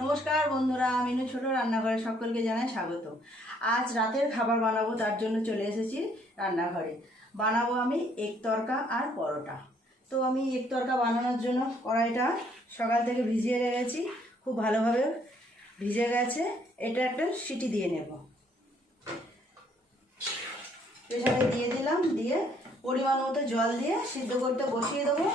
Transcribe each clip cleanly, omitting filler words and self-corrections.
নমস্কার বন্ধুরা, মিনু ছোট রান্নাঘরে সকলকে জানাই স্বাগত। আজ রাতের খাবার বানাবো, তার জন্য চলে এসেছি রান্নাঘরে। বানাবো আমি এগ তরকা আর পরোটা। তো আমি এগ তরকা বানানোর জন্য কড়াইটা সকাল থেকে ভিজিয়ে রেখেছি, খুব ভালোভাবে ভিজে গেছে। এটা একটা সিটি দিয়ে নেব। প্রেসারে দিয়ে দিলাম, দিয়ে পরিমাণ মতো জল দিয়ে সিদ্ধ করতে বসিয়ে দেবো।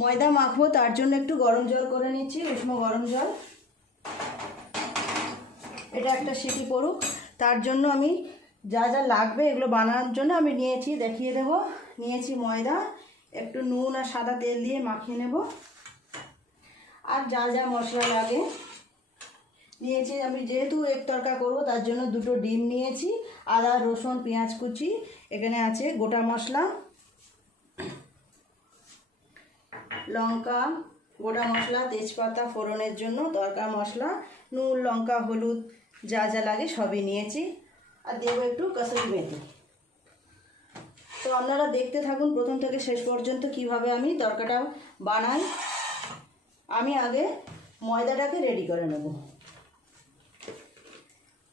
ময়দা মাখবো, তার জন্য একটু গরম জল করে নিচ্ছি, উষ্ণ গরম জল। এটা একটা সিটি পড়ুক। তার জন্য আমি যা যা লাগবে এগুলো বানানোর জন্য আমি নিয়েছি, দেখিয়ে দেব। নিয়েছি ময়দা, একটু নুন আর সাদা তেল দিয়ে মাখিয়ে নেব। আর যা যা মশলা লাগে নিয়েছি আমি, যেহেতু এগ তরকা করবো তার জন্য দুটো ডিম নিয়েছি, আদা রসুন পেঁয়াজ কুচি, এখানে আছে গোটা মশলা, লঙ্কা গোটা মশলা, তেজপাতা ফোড়নের জন্য, তরকা মশলা, নুন লঙ্কা হলুদ যা যা লাগে সবই নিয়েছি। আর দেবো একটু কসুরি মেথি। তো আপনারা দেখতে থাকুন প্রথম থেকে শেষ পর্যন্ত কিভাবে আমি তরকাটা বানাই। আমি আগে ময়দাটাকে রেডি করে নেব।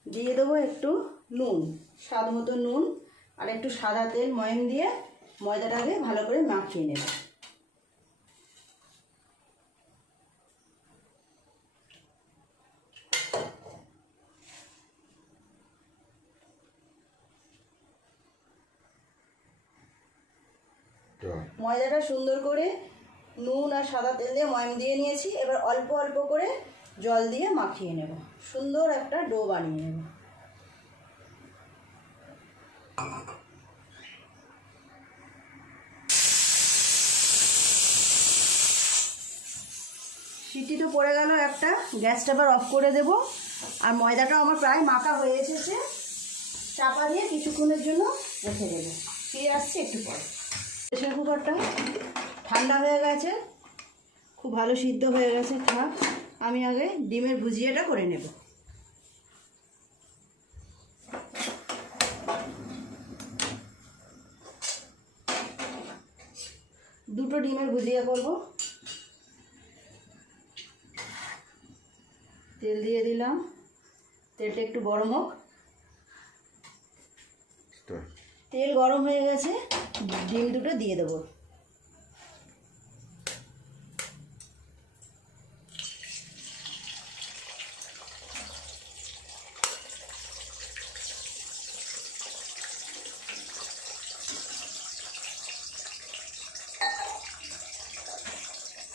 দিয়ে দেবো একটু নুন, স্বাদ মতো নুন, আর একটু সাদা তেল ময়াম দিয়ে ময়দাটাকে ভালো করে মাখিয়ে নেব। ময়দাটা সুন্দর করে নুন আর সাদা তেল দিয়ে ময়াম দিয়ে নিয়েছি। এবার অল্প অল্প করে জল দিয়ে মাখিয়ে নেব, সুন্দর একটা ডো বানিয়ে নেব। সিটি তো পড়ে গেল একটা, গ্যাসটা এবার অফ করে দেব। আর ময়দাটাও আমার প্রায় মাখা হয়ে এসেছে, চাপা দিয়ে কিছুক্ষণের জন্য রেখে দেবো। ফিরে আসছি একটু পরে। প্রেসার কুকারটা ঠান্ডা হয়ে গেছে, খুব ভালো সিদ্ধ হয়ে গেছে। থাক, আমি আগে ডিমের ভুজিয়াটা করে নেব। দুটো ডিমের ভুজিয়া করব। তেল দিয়ে দিলাম, তেলটা একটু গরম হোক। তেল গরম হয়ে গেছে, ডিম দুটো দিয়ে দেবো।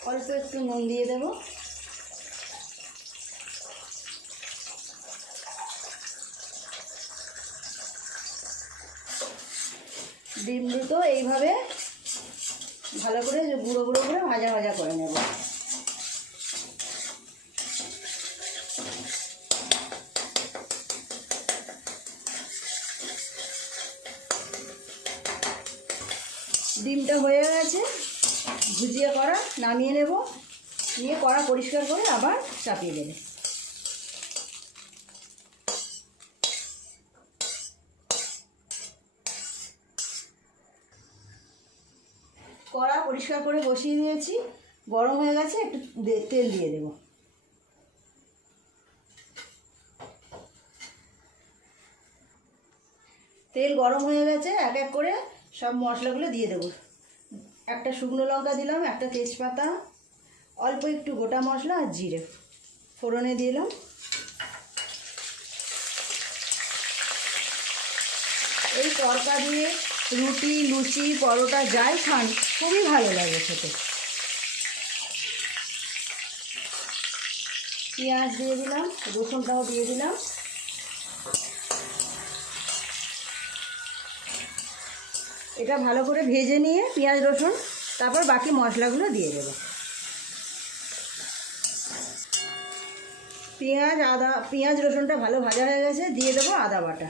অল্প একটু নুন দিয়ে দেব। ডিম দুটো এইভাবে ভালো করে গুঁড়ো গুঁড়ো করে ভাজা ভাজা করে নেব। ডিমটা হয়ে গেছে ভুজিয়া করা, নামিয়ে নেব। নিয়ে কড়া পরিষ্কার করে আবার চাপিয়ে দেবে। কড়া পরিষ্কার করে বসিয়ে দিয়েছি, গরম হয়ে গেছে, একটু তেল দিয়ে দেব। তেল গরম হয়ে গেছে, এক এক করে সব মশলাগুলো দিয়ে দেব। একটা শুকনো লঙ্কা দিলাম, একটা তেজপাতা, অল্প একটু গোটা মশলা আর জিরে ফোড়নে দিলাম। এই তরকা দিয়ে রুটি লুচি পরোটা যাই খান খুবই ভালো লাগে খেতে। পেঁয়াজ দিয়ে দিলাম, রসুনটাও দিয়ে দিলাম। এটা ভালো করে ভেজে নিয়ে পেঁয়াজ রসুন, তারপর বাকি মশলাগুলো দিয়ে দেবো। পেঁয়াজ রসুনটা ভালো ভাজা হয়ে গেছে, দিয়ে দেবো আদা বাটা।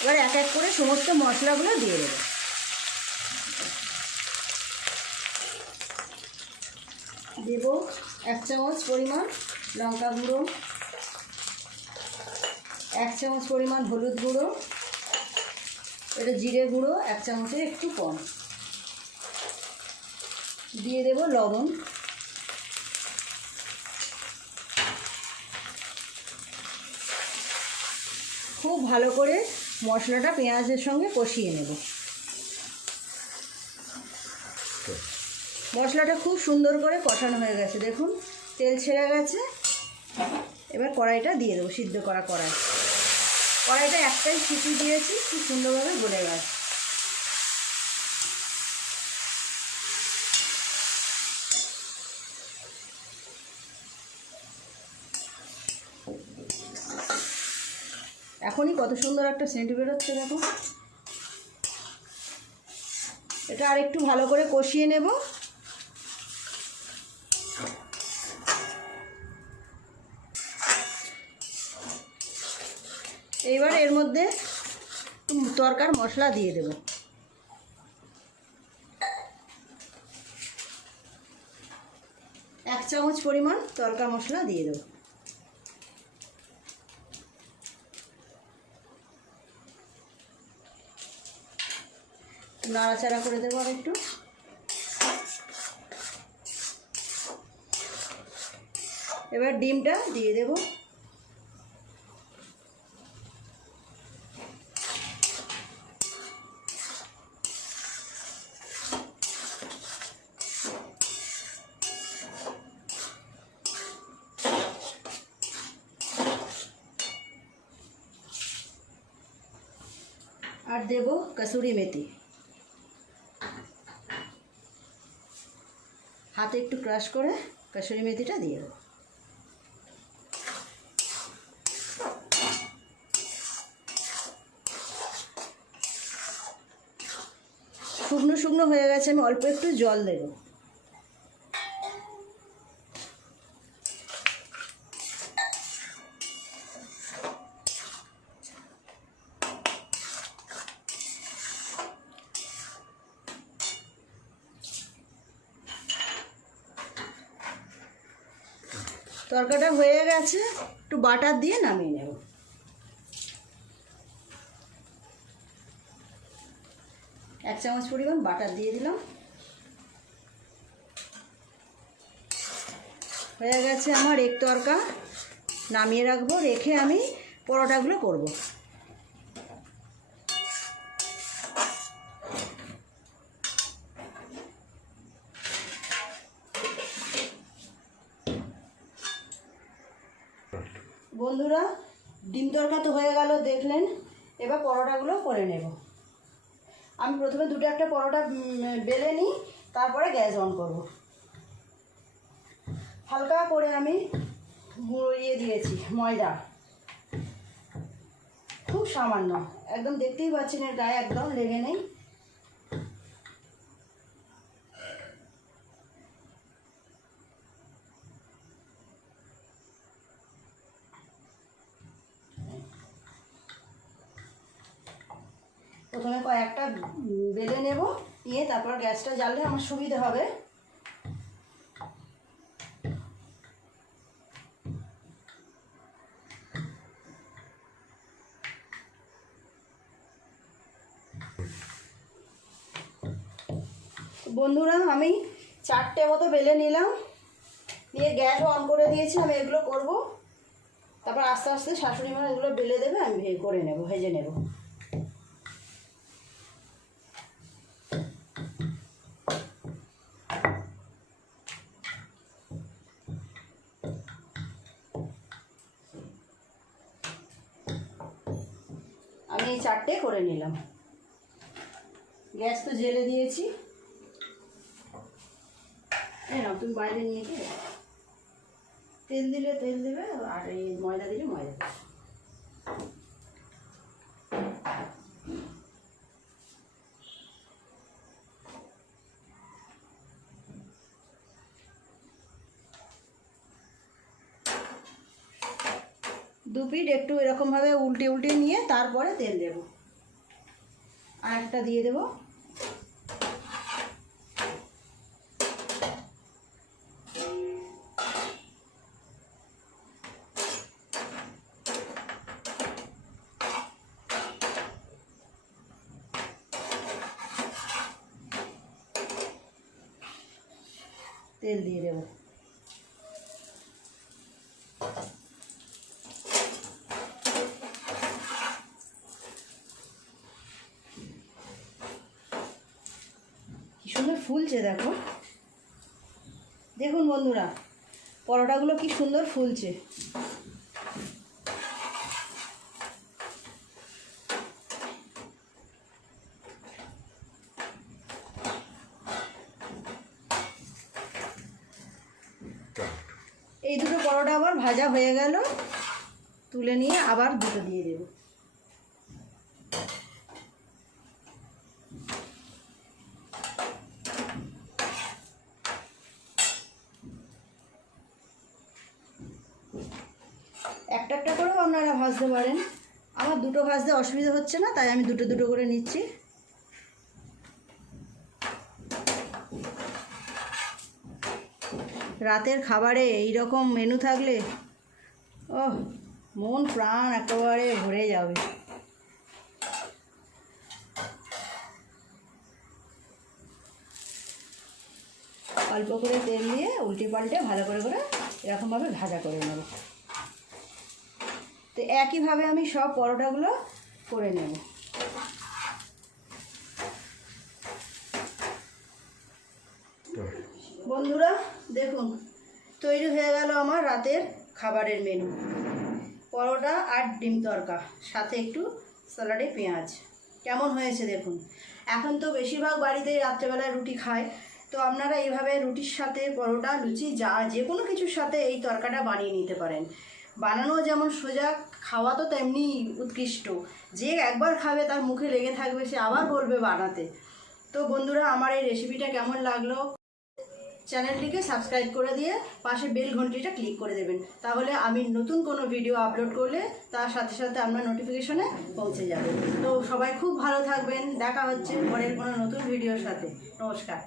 এবার এক এক করে সমস্ত মশলাগুলো দিয়ে দেবো। দেব 1 চামচ পরিমাণ লঙ্কা গুঁড়ো, 1 চামচ পরিমাণ হলুদ গুঁড়ো, এটা জিরে গুঁড়ো 1 চামচের একটু কম, দিয়ে দেব লবণ, খুব ভালো করে মশলাটা পেঁয়াজের সঙ্গে কষিয়ে নেব। মশলাটা খুব সুন্দর করে কষানো হয়ে গেছে, দেখুন তেল ছেড়ে গেছে। এবার কড়াইটা দিয়ে দেবো, সিদ্ধ করা কড়াইটা একটাই সিটি দিয়েছি, খুব সুন্দরভাবে গলে গেছে। এখনই কত সুন্দর একটা সেন্ট বেরোচ্ছে দেখো। এটা আর একটু ভালো করে কষিয়ে নেব। এইবার এর মধ্যে তরকার মশলা দিয়ে দেব। এক চামচ পরিমাণ তরকা মশলা দিয়ে দেব। নাড়াচাড়া করে দেবো আর একটু। এবার ডিমটা দিয়ে দেব। আর দেব কসুরি মেথি, হাতে একটু ক্রাশ করে কসুরি মেথিটা দিয়ে দেবো। শুকনো শুকনো হয়ে গেছে, আমি অল্প একটু জল দেব। তরকাটা হয়ে গেছে, একটু বাটার দিয়ে নামিয়ে নেব। এক চামচ পরিমাণ বাটার দিয়ে দিলাম। হয়ে গেছে আমার এগ তরকা, নামিয়ে রাখবো। রেখে আমি পরোটাগুলো করব। বন্ধুরা, ডিম তরকা তো হয়ে গেল দেখলেন, এবার পরোটাগুলো করে নেব। আমি প্রথমে দুটো একটা পরোটা বেলে নিই, তারপরে গ্যাস অন করব। হালকা করে আমি গুঁড়িয়ে দিয়েছি ময়দা, খুব সামান্য, একদম দেখতেই পাচ্ছেন এর গায়ে একদম লেগে নেই। প্রথমে কয়েকটা বেলে নেব, নিয়ে তারপর গ্যাসটা জ্বাললে আমার সুবিধা হবে। বন্ধুরা, আমি 4টে মতো বেলে নিলাম, নিয়ে গ্যাস অন করে দিয়েছি। আমি এগুলো করব, তারপর আস্তে আস্তে শাশুড়ি মা এগুলো বেলে দেবে, আমি করে নেব, ভেজে নেব। আমি এই 4টে করে নিলাম। গ্যাস তো জেলে দিয়েছি। নাও তুমি বাইরে নিয়ে গিয়ে তেল দিলে তেল দেবে, আর এই ময়দা দিলে ময়দা দেবে। দু পিঠ একটু এরকমভাবে উল্টে উল্টে নিয়ে তারপরে তেল দেব। আর একটা দিয়ে দেব। তেল দিয়ে দেবো। কি সুন্দর ফুলছে দেখো, দেখুন বন্ধুরা পরোটাগুলো কি সুন্দর ফুলছে। এই দুটো পরোটা আবার ভাজা হয়ে গেল, তুলে নিয়ে আবার দুটো দিয়ে দেব। একটা একটা করেও আপনারা ভাজতে পারেন, আমার দুটো ভাজতে অসুবিধা হচ্ছে না, তাই আমি দুটো দুটো করে নিচ্ছি। রাতের খাবারে এই রকম মেনু থাকলে মন প্রাণ একেবারে ভরে যাবে। অল্প করে তেল দিয়ে উল্টে পাল্টে ভালো করে করে এরকমভাবে ভাজা করে নেব। তো একইভাবে আমি সব পরোটাগুলো করে নেব। বন্ধুরা দেখুন তৈরি হয়ে গেল আমার রাতের খাবারের মেনু, পরোটা আর ডিম তড়কা, সাথে একটু স্যালাডে পেঁয়াজ। কেমন হয়েছে দেখুন। এখন তো বেশিরভাগ বাড়িতেই রাত্রেবেলায় রুটি খায়, তো আপনারা এইভাবে রুটির সাথে পরোটা লুচি যে কোনো কিছুর সাথে এই তরকাটা বানিয়ে নিতে পারেন। বানানো যেমন সোজা, খাওয়া তো তেমনি উৎকৃষ্ট। যে একবার খাবে তার মুখে লেগে থাকবে, সে আবার বলবে বানাতে। তো বন্ধুরা আমার এই রেসিপিটা কেমন লাগলো, চ্যানেলটিকে সাবস্ক্রাইব করে দিয়ে পাশে বেল ঘন্টিটা ক্লিক করে দেবেন, তাহলে আমি নতুন কোনো ভিডিও আপলোড করলে তার সাথে সাথে আপনার নোটিফিকেশনে পৌঁছে যাবে। তো সবাই খুব ভালো থাকবেন, দেখা হচ্ছে পরের কোনো নতুন ভিডিওর সাথে। নমস্কার।